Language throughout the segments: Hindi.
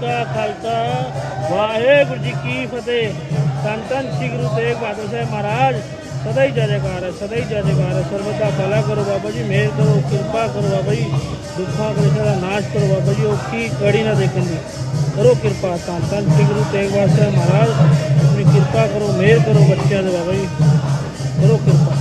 ਕਾ ਖਾਲਸਾ, ਵਾਹਿਗੁਰੂ ਜੀ ਕੀ ਫਤਿਹ। ਸੰਤਨ ਸ੍ਰੀ ਗੁਰੂ ਤੇਗ ਬਹਾਦਰ ਸਾਹਿਬ ਮਹਾਰਾਜ, ਸਦਾ ਹੀ ਜੈ ਜੈਕਾਰ ਹੈ, ਸਦਾ ਹੀ ਜੈ ਜੈਕਾਰ ਹੈ। ਸਰਬਤਾ ਭਲਾ ਕਰੋ ਬਾਬਾ ਜੀ, ਮਿਹਰ ਕਰੋ, ਕਿਰਪਾ ਕਰੋ ਬਾਬਾ ਜੀ, ਦੁੱਖਾਂ ਕਲੇਸ਼ਾਂ ਦਾ ਨਾਸ਼ ਕਰੋ ਬਾਬਾ ਜੀ ਉਹ ਕੀ ਕੜੀ ਨਾ ਦੇਖਣ ਦੀ। ਕਰੋ ਕਿਰਪਾ ਤਾਂ ਤਾਂ ਸ੍ਰੀ ਗੁਰੂ ਤੇਗ ਬਹਾਦਰ ਸਾਹਿਬ ਮਹਾਰਾਜ, ਆਪਣੀ ਕਿਰਪਾ ਕਰੋ, ਮਿਹਰ ਕਰੋ ਬੱਚਿਆਂ ਦੇ ਬਾਬਾ ਜੀ। ਕਰੋ ਕਿਰਪਾ।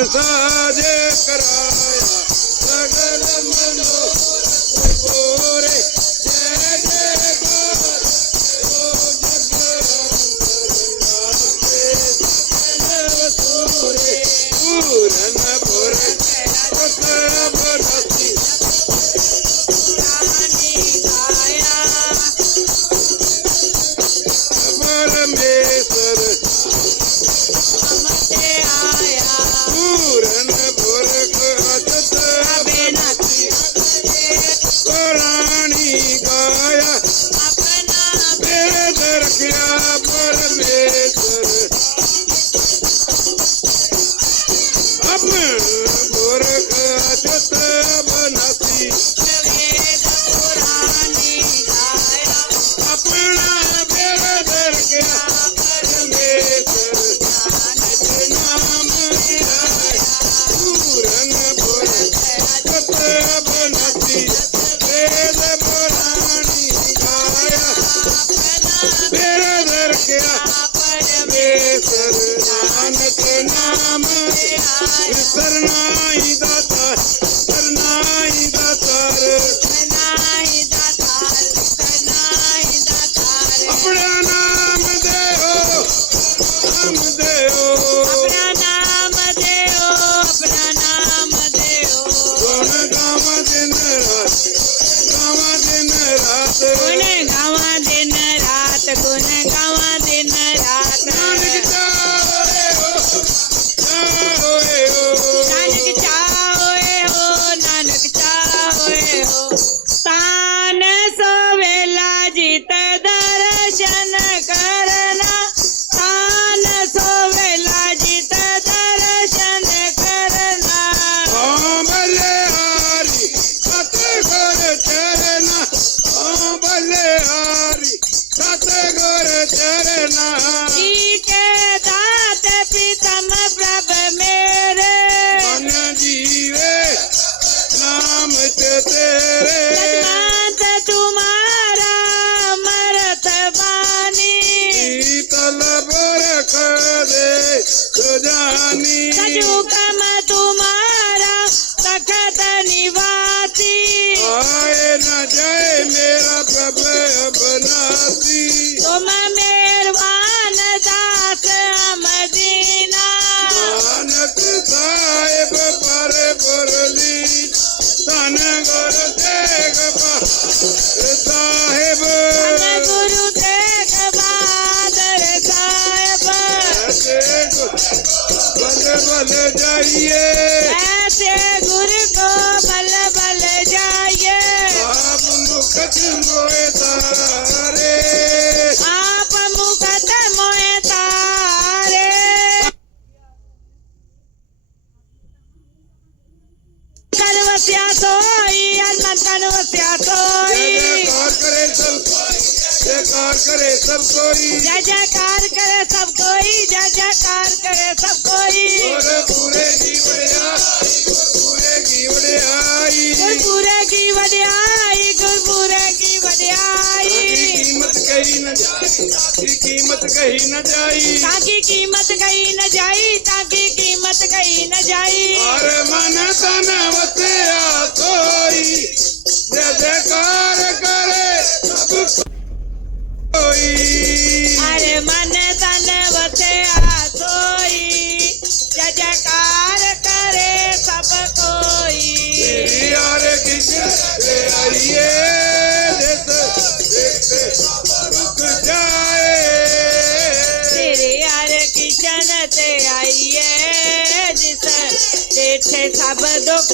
¡Suscríbete al! Yeah. Yeah. जयकार करे सब कोई। जय जयकार करे सब कोई जय जयकार करे सब कोई। पूरे जीवन पूरे जीवन आई। पूरे जीवन आई पूरे जीवन आई। कीमत कही न जाई कीमत कही न जाई ताकि कीमत कही न जाई ताकि कीमत कही न जाई अरे मन तन वसे आ कोई जय जयकार करे सब कोई अरे मन तन वसे सोई जय जयकार करे सब कोई तेरी यार कृष्ण से आइए देश देश रुक जाए तेरे यार किशन ते आइए जिस देखे सब दुख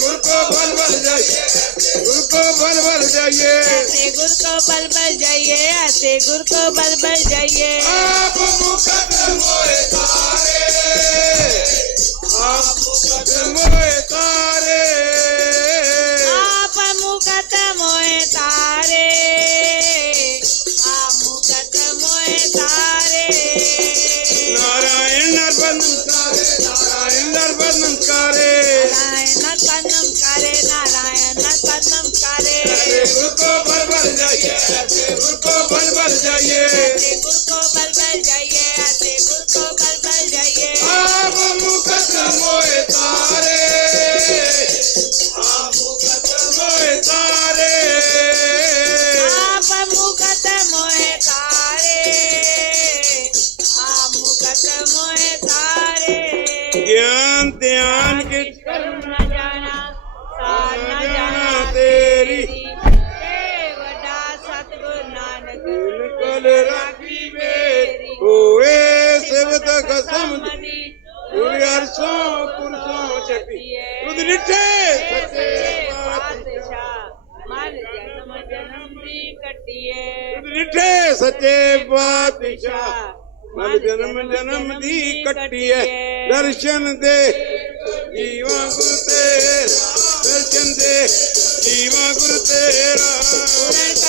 गुर को बल बल बल बल जाइए। ऐसे गुर को बल बल जाइए ऐसे गुर को बल बल जाइए। आप मुकदम होए तारे आप मुकदम होए Exit. बिल्कुल राखी में हुए सेवत कसम पुरुषों पुरुषों शक्ति खुद बादशाह। मन जन्म जन्म दी कटिए। दर्शन दे। जीवा गुरु तेरा। दर्शन दे। जीवा गुरु तेरा।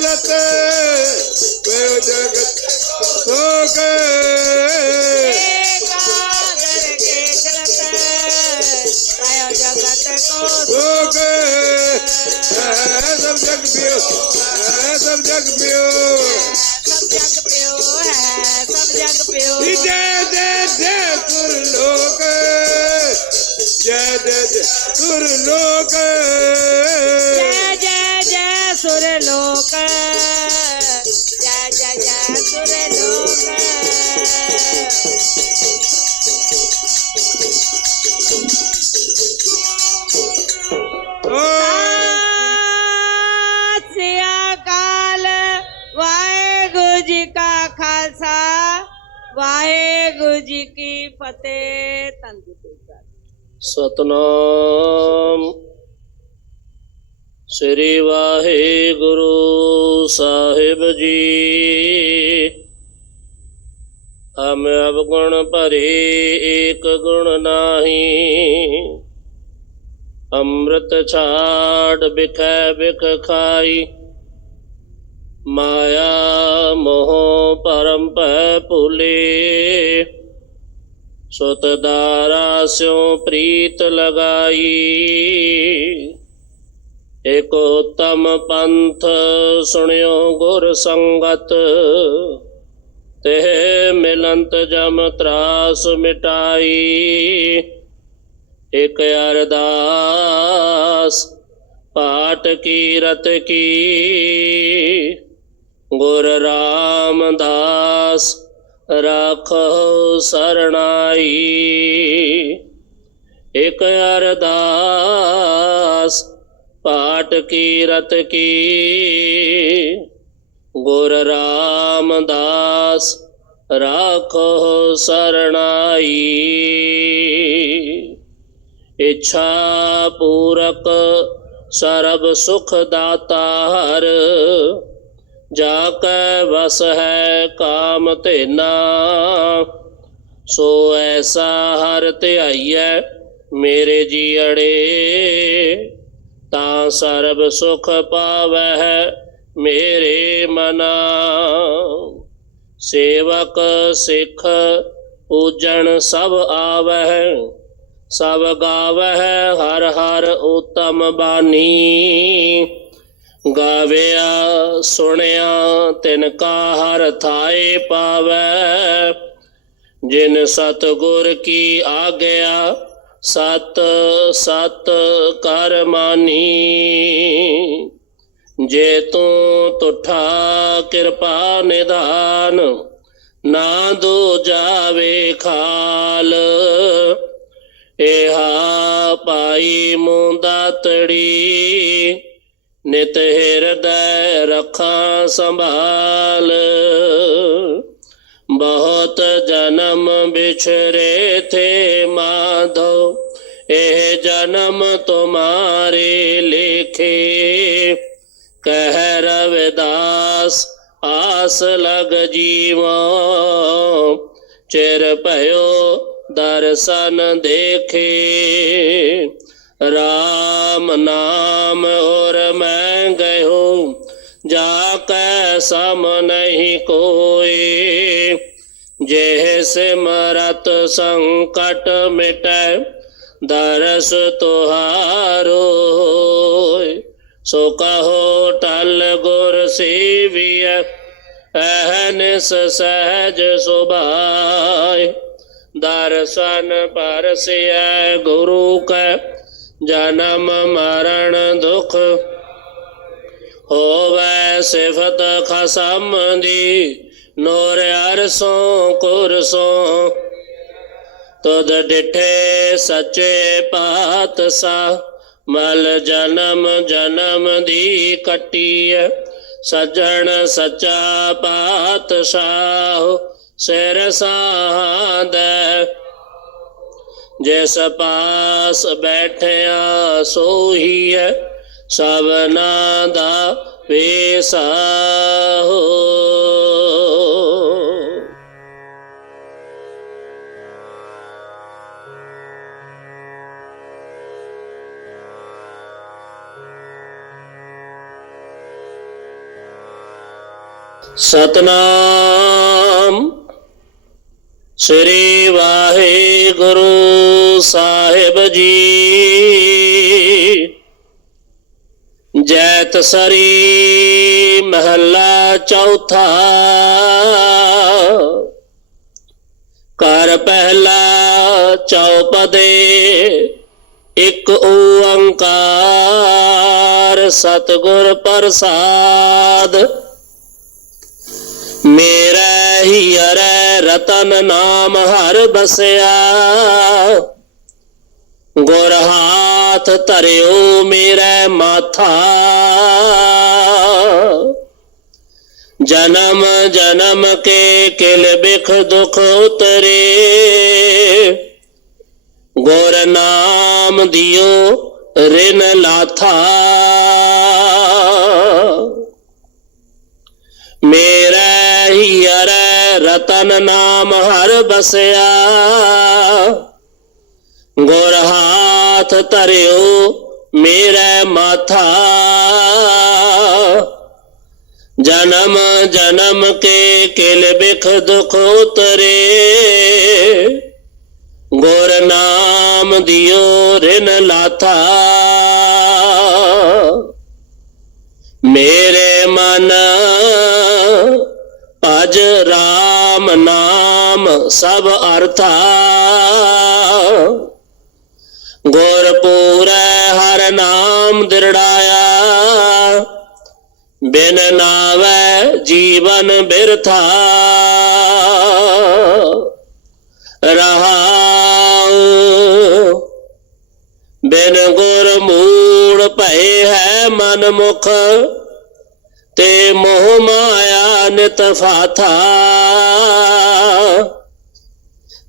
चलत वे जगत सो गए लोग है सब जग पियो है सब जग पियो जय जय जय सुर लोक जय जय जय सुर लोक जय जय जय सुर लोक जय जा जा, सुर लोक ओ काल, वाहेगुरु जी का खालसा वाहे गुरु जी की फतेह। तंत्र सतना ਸ੍ਰੀ ਵਾਹਿਗੁਰੂ ਸਾਹਿਬ ਜੀ ਸਮ ਅਵਗੁਣ ਭਰੇ ਏਕ ਗੁਣ ਨਾਹੀ ਅੰਮ੍ਰਿਤ ਛਾੜ ਬਿਖੈ ਬਿਖ ਖਾਈ ਮਾਇਆ ਮੋਹ ਪਰਮ ਭੈ ਭੁਲੇ ਸੁਤ ਦਾਰਾ ਸਿਉ ਪ੍ਰੀਤ ਲਗਾਈ एकोत्तम पंथ सुनियो गुर संगत। ते मिलंत जम त्रास मिटाई। एक अरदास, पाठ की रत की। गुर रामदास, राखो शरणाई। एक अरदास पाठ की रत की। गुर रामदास राखो शरणाई। इच्छा पूरक सर्व सुख दाता हर जाक बस है काम तेना। सो ऐसा हर त्याइय मेरे जी अड़े ता सर्व सुख पावह मेरे मना सेवक सिख पूजन सब आवह सब गावह हर हर उत्तम बानी गाव्या सुनया तिनका हर थाए पावे जिन सतगुर की आ गया सत सत कर मानी जे तू तुठा कृपा निधान ना दो जावे खाल। एहा पाई मुदा तड़ी, नित हृदय रखा संभाल। बहुत जन्म बिछड़े थे माधव। ए जन्म तुम्हारे लिखे। कह रविदास, आस लग जीव। चिर पयो दर्शन देखे। राम नाम और मैं गयो जा सम नहीं कोई जेह से मरत संकट मिट, दरस तुहारो सो कहो, टल गुर अहन सहज सुभाय। दर्शन पर गुरु क, जन्म मरण दुख। हो वै सिफत खसम दी नोर अरसों, कुरसों। तुद डिठे सचे पात सा, मल जनम जनम दी कटी सजन सचा पात साह, सिर साद जिस पास बैठया सोही है सबना दा वे साहो। ਸਤਨਾਮ ਸ੍ਰੀ ਵਾਹਿਗੁਰੂ ਸਾਹਿਬ ਜੀ ਜੈਤ ਸਰੀ ਮਹੱਲਾ ਚੌਥਾ ਕਰ ਪਹਿਲਾ ਚੌਪਦੇ ਇੱਕ ਓੰਕਾਰ ਸਤਿਗੁਰ ਪ੍ਰਸਾਦ मेरा ही हर रतन नाम हर बसया। गुर हाथ धरियो मेरे माथा। जन्म जन्म के किल बिख दुख उतरे। गुर नाम दियो ऋण लाथा। मेरा रतन नाम हर बसया। गोर हाथ तरयो मेरे माथा। जन्म जन्म के किल बिख दुख उतरे। गोर नाम दियो ऋण लाथा। मेरे सब अर्थ। गुरपुर हर नाम दृढ़ाया बिन नाव जीवन बिरथा। रहा बिन गुर मूड़ पे है मन मुख ते मोह माया नित फाथा।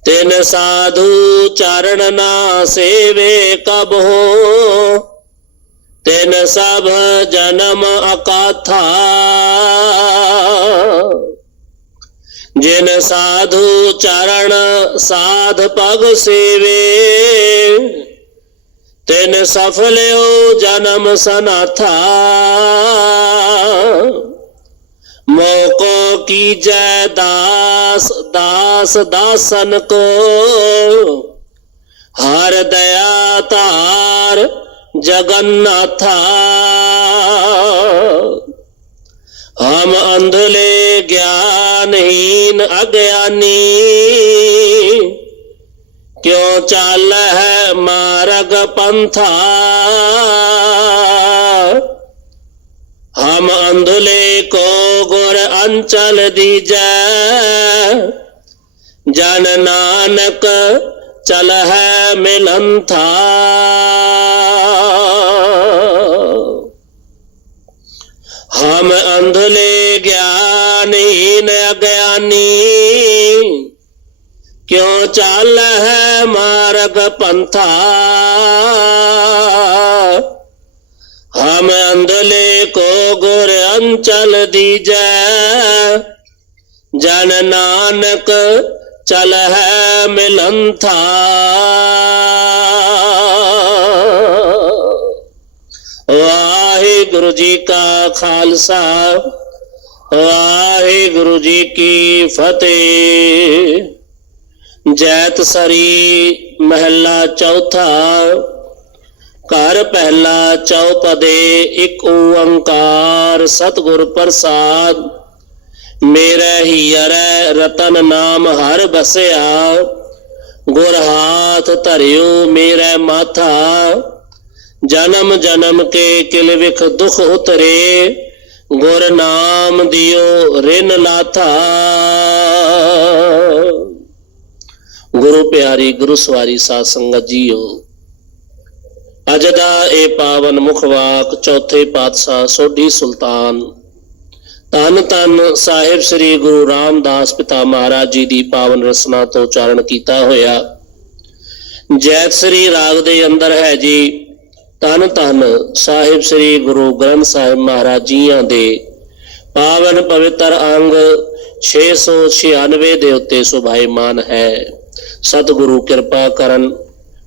तिन साधु चरण ना सेवे कब हो? तिन सब जन्म अकाथा। जिन साधु चरण साध पग सेवे, तिन सफल जन्म सनाथा। मोको की जय दास दास दासन को। हर दया तार जगन्नाथ। हम अंधले ज्ञानहीन अज्ञानी। क्यों चाल है मार्ग पंथा? हम अंधुले को गोर अंचल दीजै। जन नानक चल है मिलन था। हम अंधले ज्ञानहीन अज्ञानी। क्यों चाल है मार्ग पंथा? राम अंधले को गुर अंचल दीजा। जन नानक चल है मिलन था। वाहे गुरु जी का खालसा, वाहे गुरु जी की फतेह। जैत सरी महला चौथा ਘਰ ਪਹਿਲਾ ਚੌਪਦੇ ਇੱਕ ਓੰਕਾਰ ਸਤਿਗੁਰ ਪ੍ਰਸਾਦ ਮੇਰੇ ਹੀਰੇ ਰਤਨ ਨਾਮ ਹਰ ਬਸਿਆ ਗੁਰ ਹਾਥ ਧਰਿਓ ਮੇਰੇ ਮਾਥਾ ਜਨਮ ਜਨਮ ਕੇ ਕਿਲ ਵਿਖ ਦੁਖ ਉਤਰੇ ਗੁਰ ਨਾਮ ਦਿਓ ਰਿਨ ਲਾਥਾ ਗੁਰੂ ਪਿਆਰੀ ਗੁਰੂ ਸਵਾਰੀ ਸਾਧ ਸੰਗਤ ਜੀਓ ਅੱਜ ਦਾ ਇਹ ਪਾਵਨ ਮੁਖਵਾਕ ਚੌਥੇ ਪਾਤਸ਼ਾਹ ਸੋਢੀ ਸੁਲਤਾਨ। ਧੰਨ ਧੰਨ ਸਾਹਿਬ ਸ੍ਰੀ ਗੁਰੂ ਰਾਮਦਾਸ ਪਿਤਾ ਮਹਾਰਾਜ ਜੀ ਦੀ ਪਾਵਨ ਰਸਨਾ ਤੋਂ ਉਚਾਰਨ ਕੀਤਾ ਹੋਇਆ। ਜੈਤ ਸ੍ਰੀ ਰਾਗ ਦੇ ਅੰਦਰ ਹੈ ਜੀ, ਧੰਨ ਧੰਨ ਸਾਹਿਬ ਸ੍ਰੀ ਗੁਰੂ ਗ੍ਰੰਥ ਸਾਹਿਬ ਮਹਾਰਾਜ ਜੀਆਂ ਦੇ। ਪਾਵਨ ਪਵਿੱਤਰ ਅੰਗ 696 ਦੇ ਉੱਤੇ ਸੁਭਾਈਮਾਨ ਹੈ। ਸਤਿਗੁਰੂ ਕਿਰਪਾ ਕਰਨ